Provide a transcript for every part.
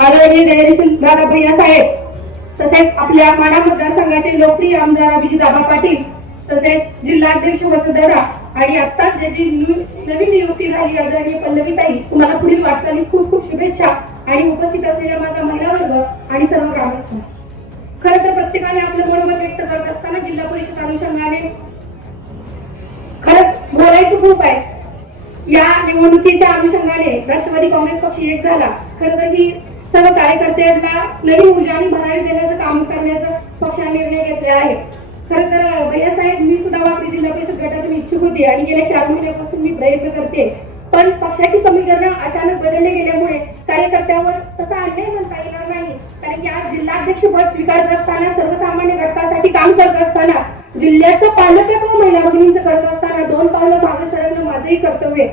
आदरणीय धैर्यशील दादा भैया साहेब, तसेच आपल्या माढा मतदारसंघाचे लोकप्रिय आमदार अभिजित आबा पाटील, तसेच जिल्हाध्यक्ष वसुंधरा आणि आत्ताच ज्याची नवीन नियुक्ती झाली आदरणीय पल्लवीताई, तुम्हाला पुढील वाटचालीस खूप खूप शुभेच्छा आणि उपस्थित असलेला माझा महिला वर्ग आणि सर्व ग्रामस्थ. खरं तर प्रत्येकाने आपलं मनोमत व्यक्त करत असताना जिल्हा परिषद अनुषंगाने खरंच बोलायचं खूप आहे. या निवडणुकीच्या अनुषंगाने राष्ट्रवादी काँग्रेस पक्ष एक झाला. खरं तर ही सर्व कार्यकर्त्यांना नवीन ऊर्जा आणि भरारी देण्याचं काम करण्याचा पक्षाने निर्णय घेतला आहे. खरं तर भैयासाहेब, मी सुद्धा वाकडी जिल्हा परिषद गटातून इच्छुक होते आणि गेल्या 4 महिन्यापासून मी प्रयत्न करते, पण पक्षाची समीकरण अचानक बदलले गेल्यामुळे कार्यकर्त्यावर तसा अन्याय म्हणता येणार नाही. कारण की आज जिल्हाध्यक्ष पद स्वीकारत असताना, सर्वसामान्य घटकासाठी काम करत असताना, जिल्ह्याचं पालकत्व महिला भगिनींचं करत असताना 2 पावलं मागे सरकणं माझंही कर्तव्य.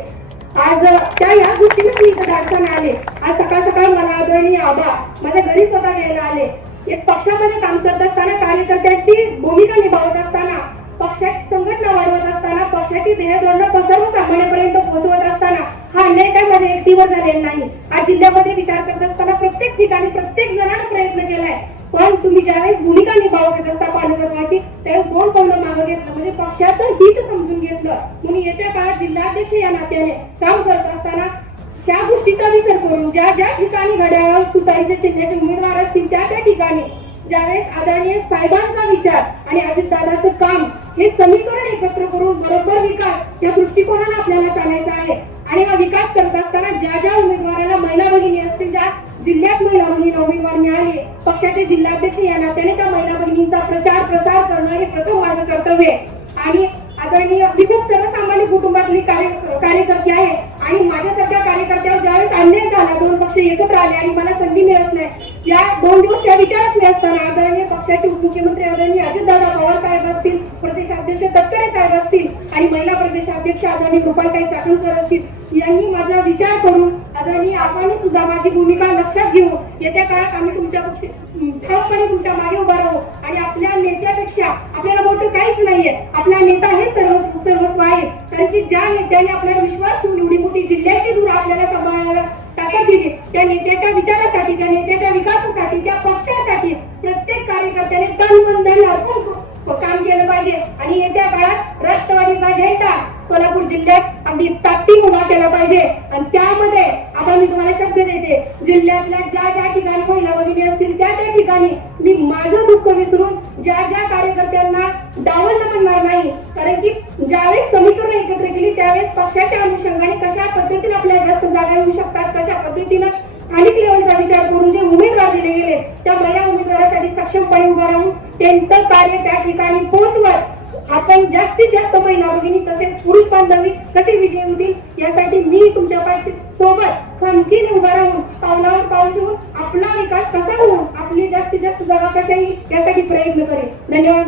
आज त्या या गोष्टीने मी इथं धाडसाने आले. आज सकाळ सकाळ मला आदरणीय आबा माझ्या घरी स्वतः घ्यायला आले. एक पक्षामध्ये काम करत असताना, कार्यकर्त्याची भूमिका निभावत असताना, पक्षाची संघटना वाढवत असताना, पक्षाची ध्येयधोरणं सर्वसामान्यांपर्यंत पोहोचवत असताना हा अन्याय काय माझ्या एकटीवर झालेला नाही. आज जिल्ह्यामध्ये विचार करत असताना प्रत्येक ठिकाणी प्रत्येक जणांना प्रयत्न केलाय, पण तुम्ही ज्यावेळेस भूमिका निभावत असता पालकत्वाची, त्यावेळेस 2 पावलं मागे घेतलं, म्हणजे पक्षाचं हित समजून घेतलं. म्हणून येत्या काळात जिल्हाध्यक्ष या नात्याने काम करत असताना त्या गोष्टीचा विसर करून ज्या ज्या ठिकाणी घड्याळावर तुतारीच्या चिन्हाचे उमेदवार असतील त्या ठिकाणी ज्यावेळेस आदरणीय साहेबांचा विचार आणि अजितदादाचं काम हे समीकरण एकत्र करून बरोबर विकास या दृष्टिकोनाने आपल्याला चालायचा आहे. आणि हा विकास करत असताना ज्या ज्या उमेदवाराला महिला भगिनी असतील, ज्या जिल्ह्यात महिला भगिनी उमेदवार मिळाले, पक्षाचे जिल्हाध्यक्ष या नात्याने त्या महिला भगिनींचा प्रचार प्रसार करणं हे प्रथम माझं कर्तव्य आहे. आणि आदरणीय, मी खूप सर्वसामान्य कुटुंबातली कार्यकर्ती आहे आणि माझ्यासारख्या कार्यकर्त्यावर ज्यावेळेस अन्याय झाला, 2 पक्ष एकत्र आले आणि मला संधी मिळत नाही, या 2 दिवस या विचारात मी असताना आदरणीय पक्षाचे उपमुख्यमंत्री आदरणीय अजितदादा पवार साहेब असतील, प्रदेशाध्यक्ष तटकरे साहेब असतील आणि महिला प्रदेशाध्यक्ष आदरणीय रुपालताई चाकणकर असतील, यांनी माझा विचार करून आदरणीय आबांनी सुद्धा माझी भूमिका लक्षात घेऊन येत्या काळात आम्ही तुमच्या ठामपणे तुमच्या मागे उभा राहू. आणि आपल्या नेत्यापेक्षा आपल्याला मोठं काहीच नाहीये, आपला नेता हे सर्वस्व आहे. कारण की ज्या नेत्याने आपल्याला विश्वास ठेवून एवढी मोठी जिल्ह्याची दूर आपल्याला सांभाळायला ताकद दिली, त्या नेत्याच्या विचारासाठी, त्या नेत्याच्या विकासासाठी, त्या पक्षासाठी प्रत्येक कार्यकर्त्याने तन मन धन अर्पण काम केलं पाहिजे. आणि येत्या काळात राष्ट्रवादीचा झेंडा सोलापूर जिल्ह्यात अगदी ताकदीने उभा केला पाहिजे. आणि त्यामध्ये आता मी तुम्हाला शब्द देते, जिल्ह्यातल्या ज्या ज्या ठिकाणी महिला भगिनी असतील त्या त्या ठिकाणी मी माझं दुःख विसरून ज्या ज्या कार्यकर्त्यांना डावललं म्हणणार नाही. कारण की ज्यावेळेस समीकरण एकत्र केली त्यावेळेस पक्षाच्या अनुषंगाने कशा पद्धतीने आपल्याला जास्त जागा येऊ शकतात, कशा पद्धतीनं स्थानिक लेवलचा विचार करून जे उमेदवार दिले गेले त्या महिला उमेदवारासाठी सक्षमपणे उभा राहून त्यांचं कार्य त्या ठिकाणी पोहोचवत आपण जास्तीत जास्त महिला भगिनी तसेच पुरुष बांधवी कसे विजयी होतील यासाठी मी तुमच्या पाठी सोबत खमकीने उभा राहून पावलावर पाऊल ठेवून आपला विकास कसा होऊन आपली जास्तीत जास्त जागा कशा येईल यासाठी प्रयत्न करेन. धन्यवाद.